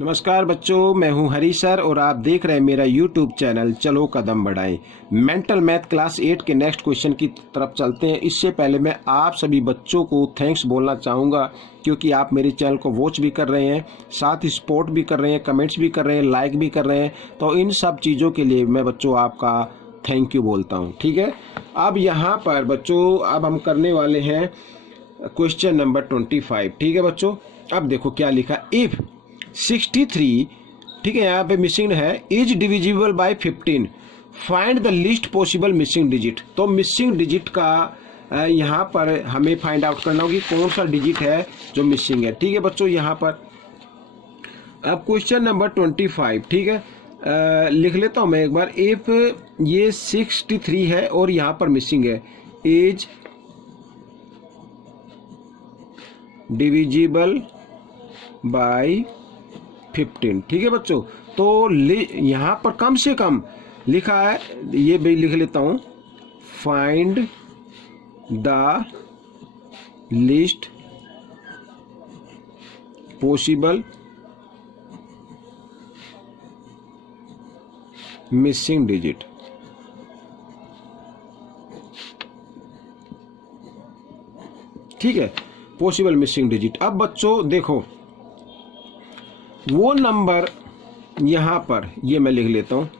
नमस्कार बच्चों, मैं हूं हरी सर और आप देख रहे हैं मेरा YouTube चैनल चलो कदम बढ़ाएं। मेंटल मैथ क्लास 8 के नेक्स्ट क्वेश्चन की तरफ चलते हैं। इससे पहले मैं आप सभी बच्चों को थैंक्स बोलना चाहूँगा क्योंकि आप मेरे चैनल को वॉच भी कर रहे हैं, साथ ही सपोर्ट भी कर रहे हैं, कमेंट्स भी कर रहे हैं, लाइक भी कर रहे हैं। तो इन सब चीज़ों के लिए मैं बच्चों आपका थैंक यू बोलता हूँ। ठीक है, अब यहाँ पर बच्चों अब हम करने वाले हैं क्वेश्चन नंबर 25। ठीक है बच्चों, अब देखो क्या लिखा। इफ़ 63, ठीक है, यहाँ पे मिसिंग है, is divisible by 15, find the list possible missing digit. तो मिसिंग डिजिट का यहाँ पर हमें फाइंड आउट करना होगी कौन सा डिजिट है जो मिसिंग है। ठीक है बच्चों, यहाँ पर अब क्वेश्चन नंबर 25, ठीक है, लिख लेता हूँ मैं एक बार। इफ ये 63 है और यहाँ पर मिसिंग है, इज डिविजिबल बाय 15। ठीक है बच्चों, तो यहाँ पर कम से कम लिखा है, ये भी लिख लेता हूं, find the list possible missing digit. ठीक है, पॉसिबल मिसिंग डिजिट। अब बच्चों देखो, वो नंबर यहाँ पर ये मैं लिख लेता हूँ,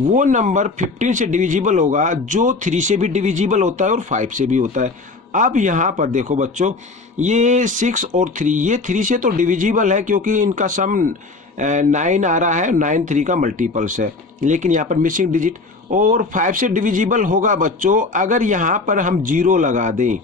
वो नंबर 15 से डिविजिबल होगा जो 3 से भी डिविजिबल होता है और 5 से भी होता है। अब यहाँ पर देखो बच्चों, ये 6 और 3, ये 3 से तो डिविजिबल है क्योंकि इनका सम 9 आ रहा है, 9 3 का मल्टीपल्स है, लेकिन यहाँ पर मिसिंग डिजिट। और 5 से डिविजिबल होगा बच्चों अगर यहाँ पर हम 0 लगा दें,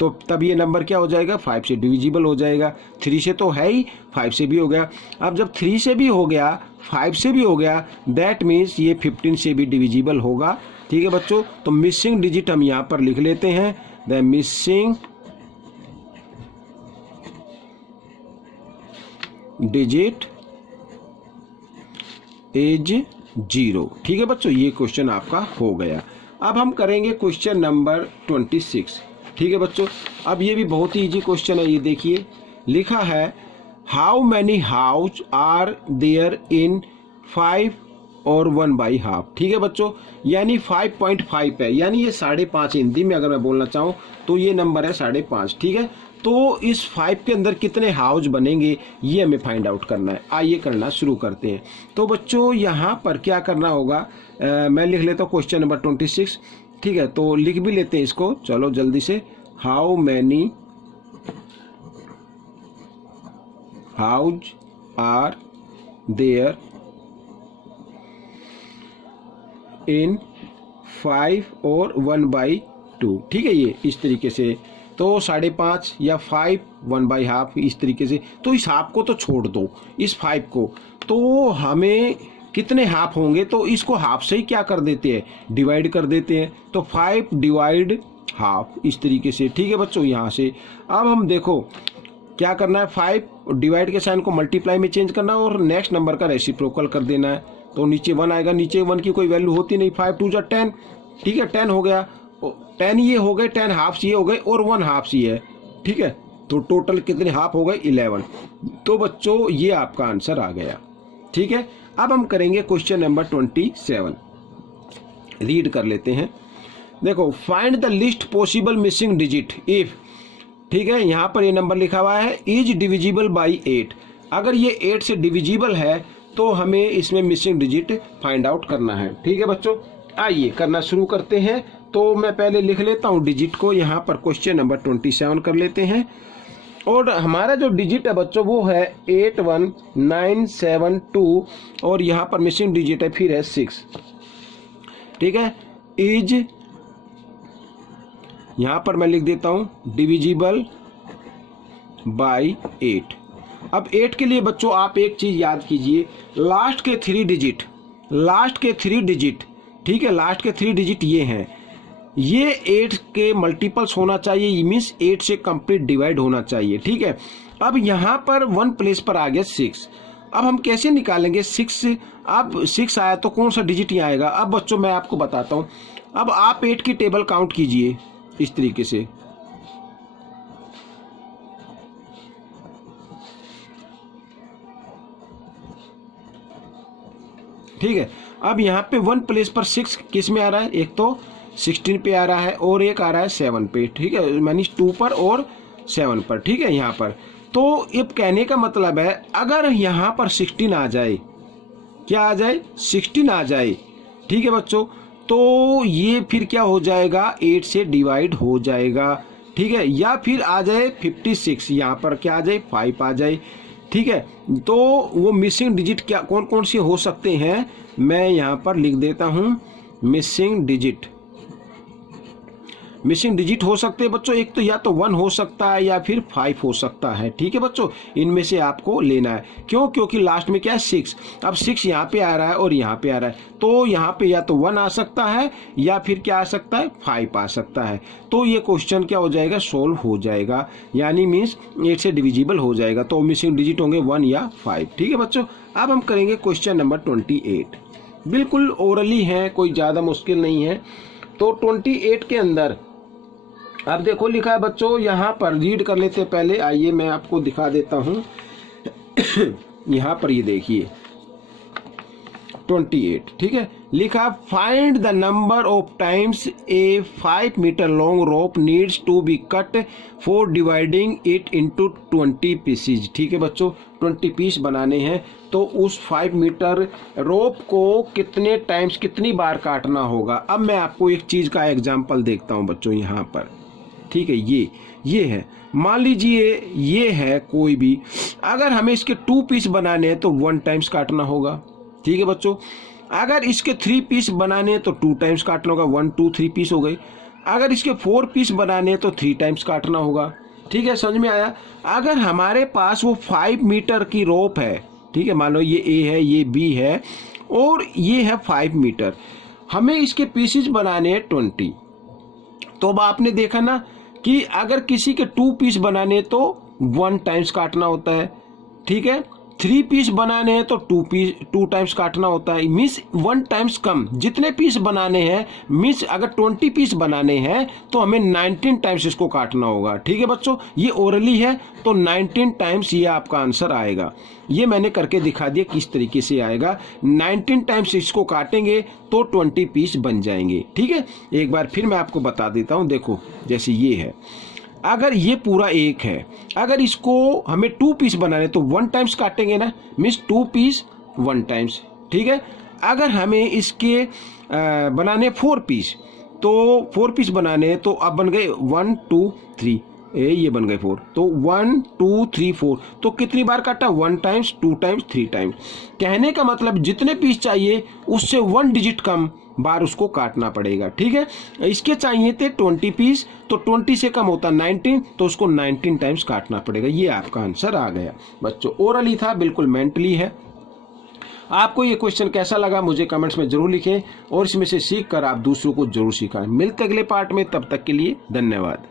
तो तब ये नंबर क्या हो जाएगा, 5 से डिविजिबल हो जाएगा। 3 से तो है ही, 5 से भी हो गया। अब जब 3 से भी हो गया, 5 से भी हो गया, दैट मीन्स ये 15 से भी डिविजिबल होगा। ठीक है बच्चों, तो मिसिंग डिजिट हम यहाँ पर लिख लेते हैं, द मिसिंग डिजिट इज 0। ठीक है बच्चों, ये क्वेश्चन आपका हो गया। अब हम करेंगे क्वेश्चन नंबर 26। ठीक है बच्चों, अब ये भी बहुत ही इजी क्वेश्चन है। ये देखिए लिखा है, how many halves are there in 5 और 1/2। ठीक है बच्चों, यानी 5.5 है, यानी ये 5.5। हिंदी में अगर मैं बोलना चाहूँ तो ये नंबर है 5.5। ठीक है, तो इस 5 के अंदर कितने हाउस बनेंगे ये हमें फाइंड आउट करना है। आइए करना शुरू करते हैं। तो बच्चों यहाँ पर क्या करना होगा, मैं लिख लेता हूँ क्वेश्चन नंबर 26। ठीक है, तो लिख भी लेते हैं इसको, चलो जल्दी से। How many halves are there in 5 और 1/2। ठीक है, ये इस तरीके से, तो 5.5 या 5 1/2 इस तरीके से। तो इस हाफ को तो छोड़ दो, इस 5 को, तो हमें कितने हाफ होंगे, तो इसको हाफ से ही क्या कर देते हैं, डिवाइड कर देते हैं। तो 5 डिवाइड हाफ इस तरीके से। ठीक है बच्चों, यहाँ से अब हम देखो क्या करना है, 5 डिवाइड के साइन को मल्टीप्लाई में चेंज करना है और नेक्स्ट नंबर का रेसिप्रोकल कर देना है। तो नीचे 1 आएगा, नीचे 1 की कोई वैल्यू होती नहीं, 5 2 10। ठीक है, 10 हो गया, 10 ये हो गए, 10 हाफ ये हो गए और 1 हाफ ये है। ठीक है, तो टोटल कितने हाफ हो गए, 11। तो बच्चों ये आपका आंसर आ गया। ठीक है, अब हम करेंगे क्वेश्चन नंबर 27। रीड कर लेते हैं। देखो, find the list possible missing digit if, ठीक है, यहाँ पर ये नंबर लिखा हुआ है, इज डिविजिबल बाई 8। अगर ये 8 से डिविजिबल है तो हमें इसमें मिसिंग डिजिट फाइंड आउट करना है। ठीक है बच्चों, आइए करना शुरू करते हैं। तो मैं पहले लिख लेता हूँ डिजिट को, यहाँ पर क्वेश्चन नंबर 27 कर लेते हैं। और हमारा जो डिजिट है बच्चों वो है 81972 और यहाँ पर मिसिंग डिजिट है फिर है 6। ठीक है, इज, यहाँ पर मैं लिख देता हूँ डिविजिबल बाय 8। अब 8 के लिए बच्चों आप एक चीज याद कीजिए, लास्ट के 3 डिजिट, ठीक है, लास्ट के 3 डिजिट ये हैं, ये 8 के मल्टीपल्स होना चाहिए, मीन्स 8 से कंप्लीट डिवाइड होना चाहिए। ठीक है, अब यहाँ पर 1 प्लेस पर आ गया 6। अब हम कैसे निकालेंगे 6? अब 6 आया तो कौन सा डिजिट यहाँ आएगा। अब बच्चों मैं आपको बताता हूँ, अब आप 8 की टेबल काउंट कीजिए इस तरीके से, ठीक है। अब यहाँ पे 1 प्लेस पर 6 किस में आ रहा है, एक तो 16 पे आ रहा है और एक आ रहा है 7 पे, ठीक है, यानी 2 पर और 7 पर, ठीक है। यहाँ पर तो अब कहने का मतलब है अगर यहाँ पर 16 आ जाए, क्या आ जाए, 16 आ जाए, ठीक है बच्चों, तो ये फिर क्या हो जाएगा, 8 से डिवाइड हो जाएगा, ठीक है। या फिर आ जाए 56, यहाँ पर क्या आ जाए, 5 आ जाए, ठीक है। तो वो मिसिंग डिजिट क्या कौन कौन से हो सकते हैं, मैं यहाँ पर लिख देता हूँ। मिसिंग डिजिट हो सकते हैं बच्चों, एक तो या तो 1 हो सकता है या फिर 5 हो सकता है, ठीक है बच्चों। इनमें से आपको लेना है, क्यों, क्योंकि लास्ट में क्या है 6। अब 6 यहाँ पे आ रहा है और यहाँ पे आ रहा है, तो यहाँ पे या तो 1 आ सकता है या फिर क्या आ सकता है, 5 आ सकता है। तो ये क्वेश्चन क्या हो जाएगा, सोल्व हो जाएगा, यानी मीन्स 8 से डिविजिबल हो जाएगा। तो मिसिंग डिजिट होंगे 1 या 5, ठीक है बच्चों। अब हम करेंगे क्वेश्चन नंबर 28, बिल्कुल ओरली है, कोई ज़्यादा मुश्किल नहीं है। तो 28 के अंदर अब देखो लिखा है बच्चों, यहाँ पर रीड कर लेते हैं पहले, आइए मैं आपको दिखा देता हूँ। यहाँ पर ये देखिए 28, ठीक है, लिखा find the number of times a 5 metre long rope needs to be cut for dividing it into 20 pieces, ठीक है बच्चों, 20 पीस बनाने हैं, तो उस 5 मीटर रोप को कितने टाइम्स, कितनी बार काटना होगा। अब मैं आपको एक चीज का एग्जांपल देखता हूं बच्चों यहाँ पर, ठीक है। ये है, मान लीजिए ये है कोई भी, अगर हमें इसके 2 पीस बनाने हैं तो 1 टाइम्स काटना होगा, ठीक है बच्चों। अगर इसके 3 पीस बनाने हैं तो 2 टाइम्स काटना होगा, 1 2 3 पीस हो गए। अगर इसके 4 पीस बनाने हैं तो 3 टाइम्स काटना होगा, ठीक है, समझ में आया। अगर हमारे पास वो 5 मीटर की रोप है, ठीक है, मान लो ये ए है, ये बी है और ये है 5 मीटर, हमें इसके पीसेस बनाने हैं 20। तो अब आपने देखा ना कि अगर किसी के 2 पीस बनाने तो 1 टाइम्स काटना होता है, ठीक है। 3 पीस बनाने हैं तो 2 टाइम्स काटना होता है, मीन्स 1 टाइम्स कम। जितने पीस बनाने हैं, मीन्स अगर 20 पीस बनाने हैं तो हमें 19 टाइम्स इसको काटना होगा, ठीक है बच्चों। ये ओरली है तो 19 टाइम्स ये आपका आंसर आएगा। ये मैंने करके दिखा दिया किस तरीके से आएगा। 19 टाइम्स इसको काटेंगे तो 20 पीस बन जाएंगे, ठीक है। एक बार फिर मैं आपको बता देता हूँ, देखो जैसे ये है, अगर ये पूरा 1 है, अगर इसको हमें 2 पीस बनाने तो 1 टाइम्स काटेंगे ना, मीन्स 2 पीस 1 टाइम्स, ठीक है। अगर हमें इसके बनाने 4 पीस, तो 4 पीस बनाने तो अब बन गए 1 2 3, ये बन गए 4, तो 1 2 3 4, तो कितनी बार काटा, 1 टाइम्स 2 टाइम्स 3 टाइम्स। कहने का मतलब जितने पीस चाहिए उससे 1 डिजिट कम बार उसको काटना पड़ेगा, ठीक है। इसके चाहिए थे 20 पीस, तो 20 से कम होता 19, तो उसको 19 टाइम्स काटना पड़ेगा। ये आपका आंसर आ गया बच्चों। ओरली था, बिल्कुल मेंटली है। आपको ये क्वेश्चन कैसा लगा मुझे कमेंट्स में जरूर लिखें और इसमें से सीख कर आप दूसरों को जरूर सिखाएं। मिलते अगले पार्ट में, तब तक के लिए धन्यवाद।